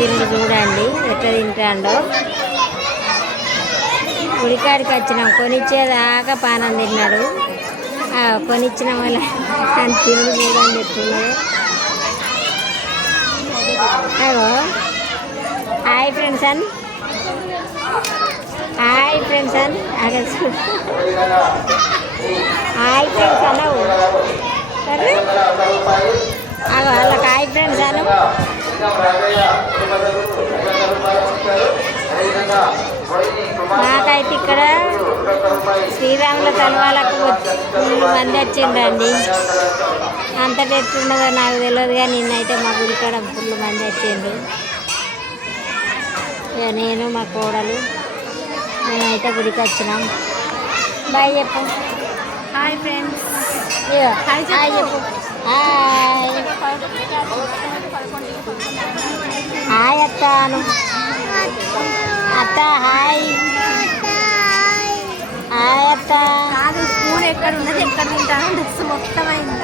తిండి చూడండి ఎట్లా తింటాడో. గుడికాడికి వచ్చినాం, కొనిచ్చేదాకా పానం తిన్నాడు. కొనిచ్చిన వల్ల అని తిరుగు చూడండి ఎట్లున్నదో. అగో హాయ్ ఫ్రెండ్స్ అన్, హాయ్ ఫ్రెండ్స్ అన్, అగో హాయ్ ఫ్రెండ్స్ అన్నావు. అగో వాళ్ళకి హాయ్ ఫ్రెండ్స్ అను. నాకైతే ఇక్కడ శ్రీరాముల తలవాలకు ఫుల్ మంది వచ్చిండ్రండి. అంతటి ఎట్లున్నదో నాకు తెలియదు, కానీ నిన్నైతే మా గుడి కాడ ఫుల్ మంది వచ్చిండ్రు. ఇక నేను మా కోడలు మేమైతే గుడికి వచ్చినాం. బాయ్ చెప్పు. Hi friends. హాయ్ చెప్పు. హాయ్ హాయ్ అత్తాను. అత్త హాయ్. హాయ్ అత్త. కాదు, స్కూల్ ఎక్కడ ఉన్నది, ఎక్కడ ఉంటాను, డ్రెస్ మొత్తం అయింది.